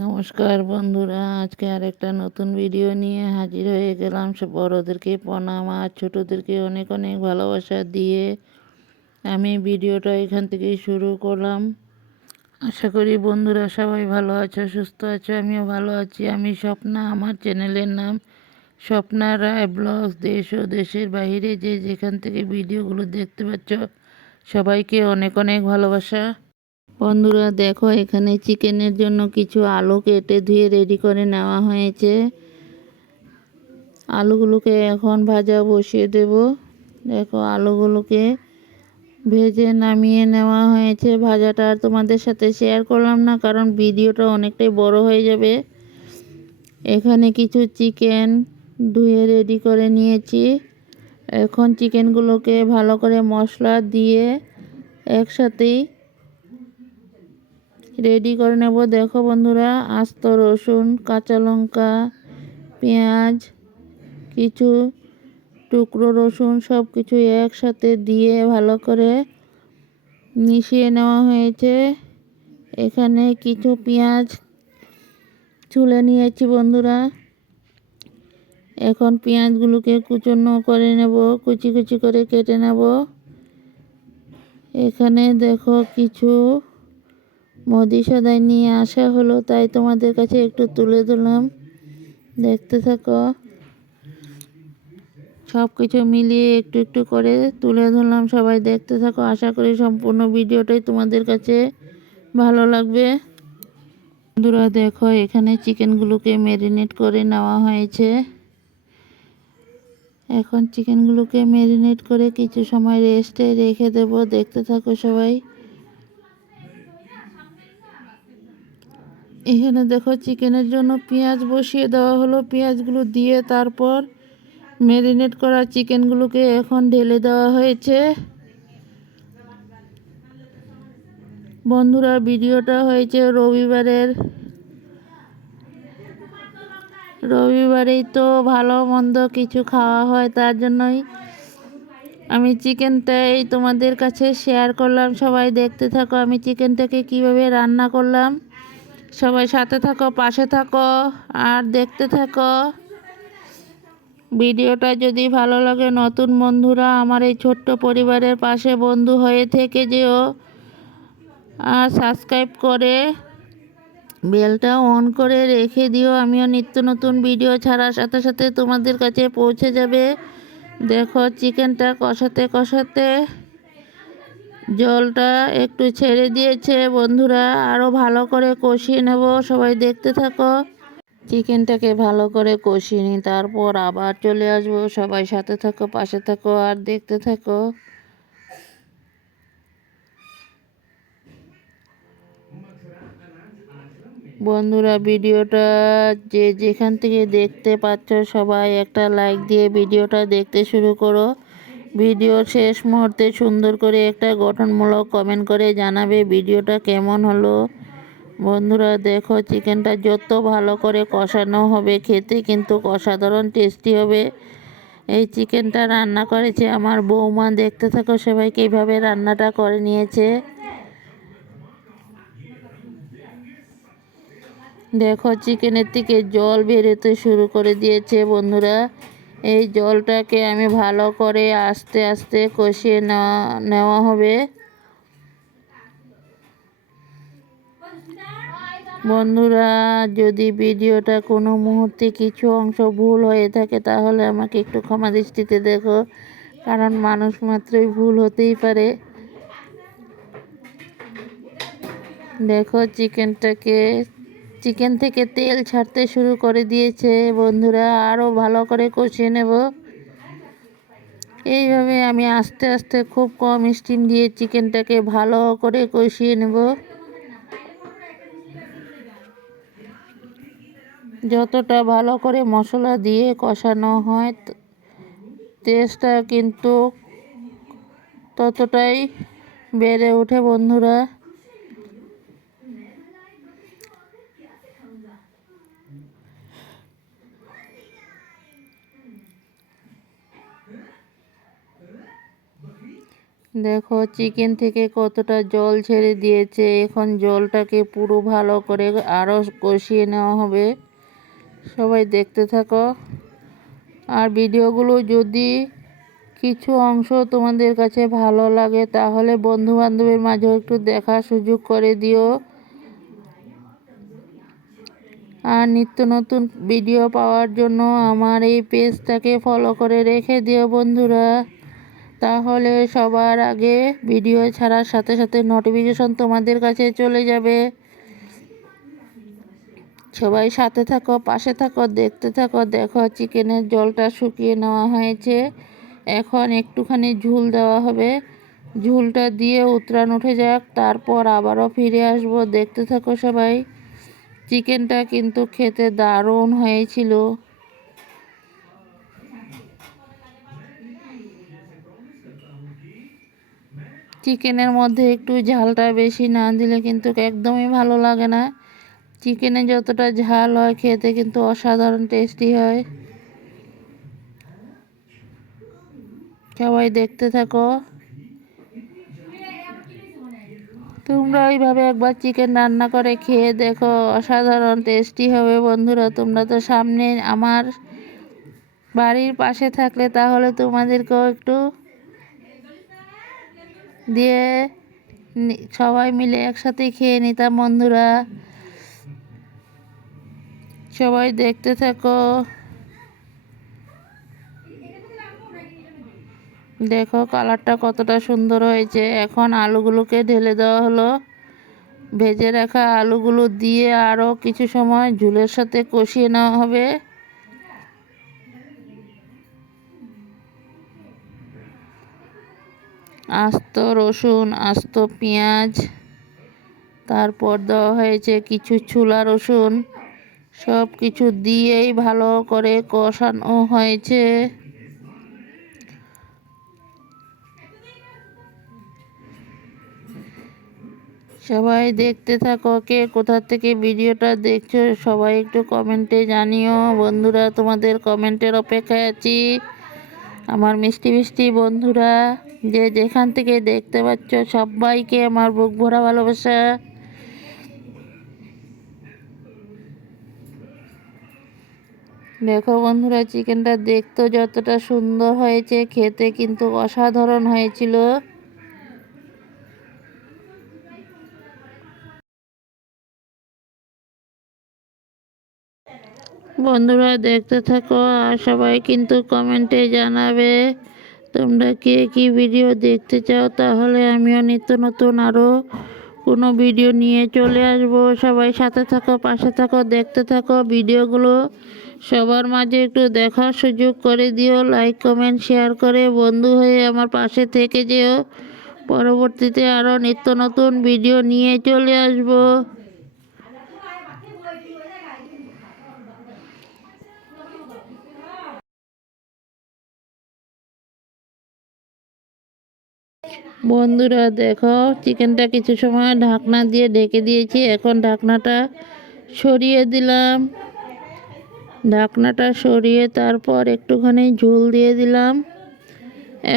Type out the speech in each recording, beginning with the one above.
নমস্কার বন্ধুরা, আজকে আরেকটা নতুন ভিডিও নিয়ে হাজির হয়ে গেলাম। সব বড়োদেরকে প্রণাম আর ছোটোদেরকে অনেক অনেক ভালোবাসা দিয়ে আমি ভিডিওটা এখান থেকেই শুরু করলাম। আশা করি বন্ধুরা সবাই ভালো আছো, সুস্থ আছো। আমিও ভালো আছি। আমি স্বপ্না, আমার চ্যানেলের নাম স্বপ্না রায় ব্লগস। দেশ ও দেশের বাইরে যে যেখান থেকে ভিডিওগুলো দেখতে পাচ্ছ সবাইকে অনেক অনেক ভালোবাসা। বন্ধুরা দেখো, এখানে চিকেনের জন্য কিছু আলু কেটে ধুয়ে রেডি করে নেওয়া হয়েছে। আলুগুলোকে এখন ভাজা বসিয়ে দেব। দেখো, আলুগুলোকে ভেজে নামিয়ে নেওয়া হয়েছে। ভাজাটা আর তোমাদের সাথে শেয়ার করলাম না, কারণ ভিডিওটা অনেকটাই বড় হয়ে যাবে। এখানে কিছু চিকেন ধুয়ে রেডি করে নিয়েছি। এখন চিকেনগুলোকে ভালো করে মশলা দিয়ে একসাথেই রেডি করে নেব। দেখো বন্ধুরা, আস্ত রসুন, কাঁচা লঙ্কা, পেঁয়াজ, কিছু টুকরো রসুন সব কিছু একসাথে দিয়ে ভালো করে মিশিয়ে নেওয়া হয়েছে। এখানে কিছু পেঁয়াজ ছুলে নিয়েছি বন্ধুরা। এখন পেঁয়াজগুলোকে কুচনো করে নেব, কুচি কুচি করে কেটে নেব। এখানে দেখো কিছু মুদি সদাই নিয়ে আসা হলো, তাই তোমাদের কাছে একটু তুলে দিলাম। দেখতে থাকো, সব কিছু মিলিয়ে একটু একটু করে তুলে ধরলাম। সবাই দেখতে থাকো। আশা করি সম্পূর্ণ ভিডিওটাই তোমাদের কাছে ভালো লাগবে। বন্ধুরা দেখো, এখানে চিকেনগুলোকে ম্যারিনেট করে নেওয়া হয়েছে। এখন চিকেনগুলোকে ম্যারিনেট করে কিছু সময় রেস্টে রেখে দেব। দেখতে থাকো সবাই। এখানে দেখো, চিকেনের জন্য পেঁয়াজ বসিয়ে দেওয়া হলো। পেঁয়াজগুলো দিয়ে তারপর ম্যারিনেট করা চিকেনগুলোকে এখন ঢেলে দেওয়া হয়েছে। বন্ধুরা ভিডিওটা হয়েছে রবিবারেই তো ভালো মন্দ কিছু খাওয়া হয়, তার জন্যই আমি চিকেনটাই তোমাদের কাছে শেয়ার করলাম। সবাই দেখতে থাকো আমি চিকেনটাকে কিভাবে রান্না করলাম। সবাই সাথে থাকো, পাশে থাকো আর দেখতে থাকো। ভিডিওটা যদি ভালো লাগে, নতুন বন্ধুরা আমার এই ছোট্ট পরিবারের পাশে বন্ধু হয়ে থেকে যেও আর সাবস্ক্রাইব করে বেলটা অন করে রেখে দিও। আমিও নিত্য নতুন ভিডিও ছাড়ার সাথে সাথে তোমাদের কাছে পৌঁছে যাবে। দেখো, চিকেনটা কষাতে কষাতে জলটা একটু ছেড়ে দিয়েছে বন্ধুরা। আরও ভালো করে কষিয়ে নেব। সবাই দেখতে থাকো। চিকেনটাকে ভালো করে কষিয়ে নিই, তারপর আবার চলে আসবো। সবাই সাথে থাকো, পাশে থাকো আর দেখতে থাকো। বন্ধুরা ভিডিওটা যে যেখান থেকে দেখতে পাচ্ছ সবাই একটা লাইক দিয়ে ভিডিওটা দেখতে শুরু করো। ভিডিওর শেষ মুহূর্তে সুন্দর করে একটা গঠনমূলক কমেন্ট করে জানাবে ভিডিওটা কেমন হলো। বন্ধুরা দেখো, চিকেনটা যত ভালো করে কষানো হবে খেতে কিন্তু অসাধারণ টেস্টি হবে। এই চিকেনটা রান্না করেছে আমার বৌমা। দেখতে থাকো সবাই কীভাবে রান্নাটা করে নিয়েছে। দেখো, চিকেনের থেকে জল বেরোতে শুরু করে দিয়েছে বন্ধুরা। এই জলটাকে আমি ভালো করে আস্তে আস্তে কষিয়ে নেওয়া হবে। বন্ধুরা যদি ভিডিওটা কোনো মুহূর্তে কিছু অংশ ভুল হয়ে থাকে তাহলে আমাকে একটু ক্ষমা দৃষ্টিতে দেখো, কারণ মানুষ মাত্রই ভুল হতেই পারে। দেখো, চিকেন থেকে তেল ছাড়তে শুরু করে দিয়েছে বন্ধুরা। আরও ভালো করে কষিয়ে নেব। এইভাবে আমি আস্তে আস্তে খুব কম স্টিম দিয়ে চিকেনটাকে ভালো করে কষিয়ে নেব। যতটা ভালো করে মশলা দিয়ে কষানো হয় টেস্টটা কিন্তু ততটাই বেড়ে ওঠে বন্ধুরা। দেখো চিকেন থেকে কতটা জল ছেড়ে দিয়েছে। এখন জলটাকে পুরো ভালো করে আরও কষিয়ে নেওয়া হবে। সবাই দেখতে থাকো। আর ভিডিওগুলো যদি কিছু অংশ তোমাদের কাছে ভালো লাগে তাহলে বন্ধু বান্ধবের মাঝেও একটু দেখার সুযোগ করে দিও। আর নিত্য নতুন ভিডিও পাওয়ার জন্য আমার এই পেজটাকে ফলো করে রেখে দিও বন্ধুরা। তাহলে সবার আগে ভিডিও ছাড়ার সাথে সাথে নোটিফিকেশন তোমাদের কাছে চলে যাবে। সবাই সাথে থাকো, পাশে থাকো, দেখতে থাকো। দেখো চিকেনের জলটা শুকিয়ে নেওয়া হয়েছে। এখন একটুখানি ঝোল দেওয়া হবে। ঝোলটা দিয়ে উতরান উঠে যাক, তারপর আবারও ফিরে আসবো। দেখতে থাকো সবাই। চিকেনটা কিন্তু খেতে দারুণ হয়েছিল। চিকেনের মধ্যে একটু ঝালটা বেশি না দিলে কিন্তু একদমই ভালো লাগে না। চিকেনে যতটা ঝাল হয় খেতে কিন্তু অসাধারণ টেস্টি হয়। সবাই দেখতে থাকো। তোমরা এইভাবে একবার চিকেন রান্না করে খেয়ে দেখো, অসাধারণ টেস্টি হবে বন্ধুরা। তোমরা তো সামনে আমার বাড়ির পাশে থাকলে তাহলে তোমাদেরকেও একটু দিয়ে সবাই মিলে একসাথে খেয়ে নিতাম বন্ধুরা। সবাই দেখতে থাকো। দেখো কালারটা কতটা সুন্দর হয়েছে। এখন আলুগুলোকে ঢেলে দেওয়া হলো। ভেজে রাখা আলুগুলো দিয়ে আরও কিছু সময় ঝোলের সাথে কষিয়ে নেওয়া হবে। আস্ত রসুন, আস্ত পেঁয়াজ, তারপর দেওয়া হয়েছে কিছু ছোলা রসুন। সব কিছু দিয়েই ভালো করে কষানো হয়েছে। সবাই দেখতে থাকো। কে কোথা থেকে ভিডিওটা দেখছো সবাই একটু কমেন্টে জানিও বন্ধুরা। তোমাদের কমেন্টের অপেক্ষায় আছি। আমার মিষ্টি মিষ্টি বন্ধুরা যে যেখান থেকে দেখতে পাচ্ছ সবাইকে আমার বুক ভরা ভালোবাসা। দেখো বন্ধুরা চিকেনটা দেখতে যতটা সুন্দর হয়েছে খেতে কিন্তু অসাধারণ হয়েছিল। বন্ধুরা দেখতে থাকো আর সবাই কিন্তু কমেন্টে জানাবে তোমরা কে কি ভিডিও দেখতে চাও। তাহলে আমিও নিত্য নতুন আরও কোনো ভিডিও নিয়ে চলে আসবো। সবাই সাথে থাকো, পাশে থাকো, দেখতে থাকো। ভিডিওগুলো সবার মাঝে একটু দেখার সুযোগ করে দিও। লাইক কমেন্ট শেয়ার করে বন্ধু হয়ে আমার পাশে থেকে যেও। পরবর্তীতে আরও নিত্য নতুন ভিডিও নিয়ে চলে আসবো। বন্ধুরা দেখো চিকেনটা কিছু সময় ঢাকনা দিয়ে ঢেকে দিয়েছি। এখন ঢাকনাটা সরিয়ে দিলাম। ঢাকনাটা সরিয়ে তারপর একটুখানি ঝোল দিয়ে দিলাম।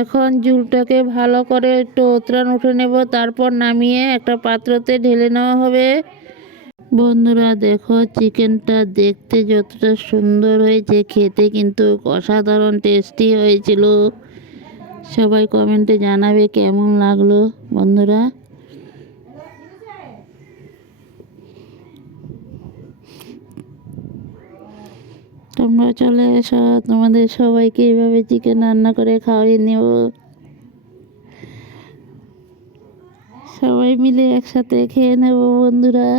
এখন ঝোলটাকে ভালো করে একটু উতরান উঠে নেব, তারপর নামিয়ে একটা পাত্রতে ঢেলে নেওয়া হবে। বন্ধুরা দেখো চিকেনটা দেখতে যতটা সুন্দর হয়েছে খেতে কিন্তু অসাধারণ টেস্টি হয়েছিল। সবাই কমেন্টে জানাবে কেমন লাগলো বন্ধুরা। তোমরা চলে এসো, তোমাদের সবাইকে এইভাবে চিকেন রান্না করে খাওয়াই নেব। সবাই মিলে একসাথে খেয়ে নেব বন্ধুরা।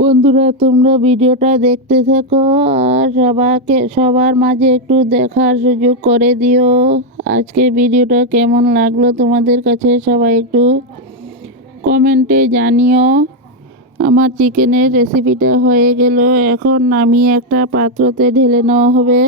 বন্ধুরা তোমরা ভিডিওটা দেখতে থাকো আর সবার মাঝে একটু দেখার সুযোগ করে দিও। আজকে ভিডিওটা কেমন লাগলো তোমাদের কাছে সবাই একটু কমেন্টে জানিও। আমার চিকেনের রেসিপিটা হয়ে গেল। এখন নামিয়ে একটা পাত্রতে ঢেলে নেওয়া হবে।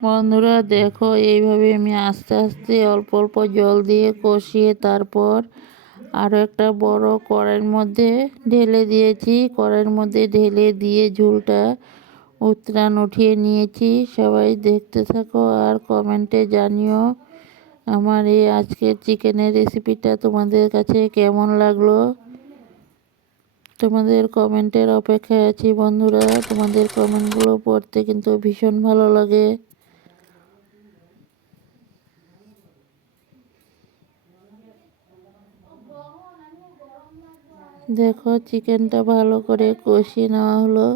বন্ধুরা দেখো, এইভাবে আমি আস্তে আস্তে অল্প অল্প জল দিয়ে কষিয়ে তারপর আরও একটা বড় কড়াইয়ের মধ্যে ঢেলে দিয়েছি। কড়াইয়ের মধ্যে ঢেলে দিয়ে ঝোলটা উতরান উঠিয়ে নিয়েছি। সবাই দেখতে থাকো আর কমেন্টে জানিও আমার এই আজকের চিকেনের রেসিপিটা তোমাদের কাছে কেমন লাগলো। তোমাদের কমেন্টের অপেক্ষায় আছি বন্ধুরা। তোমাদের কমেন্টগুলো পড়তে কিন্তু ভীষণ ভালো লাগে। দেখো চিকেনটা ভালো করে কষিয়ে নেওয়া হলো।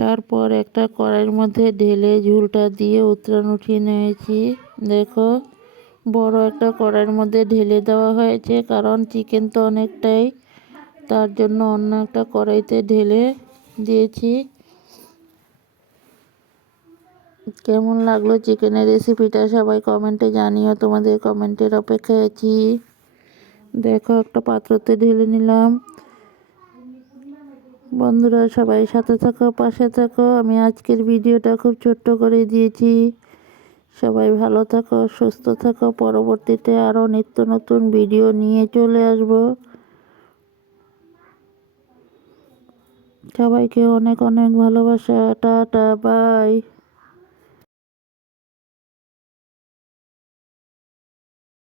তারপর একটা কড়াইয়ের মধ্যে ঢেলে ঝোলটা দিয়ে উতরান উঠিয়ে নিয়েছি। দেখো বড় একটা কড়াইয়ের মধ্যে ঢেলে দেওয়া হয়েছে, কারণ চিকেন তো অনেকটাই, তার জন্য অন্য একটা কড়াইতে ঢেলে দিয়েছি। কেমন লাগলো চিকেনের রেসিপিটা সবাই কমেন্টে জানিও, তোমাদের কমেন্টের অপেক্ষায় আছি। দেখো একটা পাত্রতে ঢেলে নিলাম। বন্ধুরা সবাই সাথে থাকো, পাশে থাকো। আমি আজকের ভিডিওটা খুব ছোট্ট করে দিয়েছি। সবাই ভালো থাকো, সুস্থ থাকো। পরবর্তীতে আরও নিত্য নতুন ভিডিও নিয়ে চলে আসবো। সবাইকে অনেক অনেক ভালোবাসা। Tata, by.